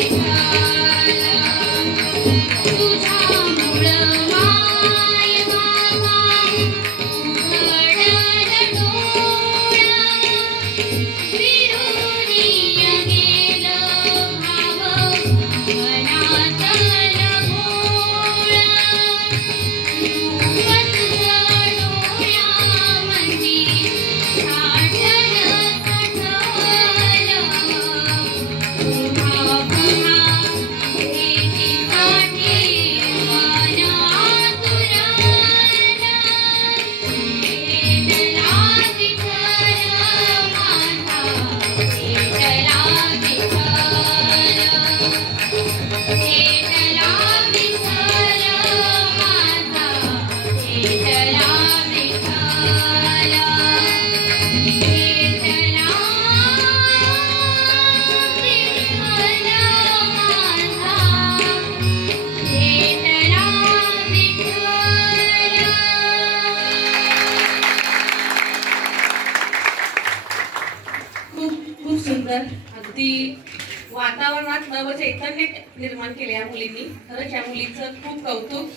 Thank you. खूप सुंदर अगदी वातावरणात नवचैतन्य निर्माण केले या मुलींनी. खरंच या मुलीचं खूप कौतुक.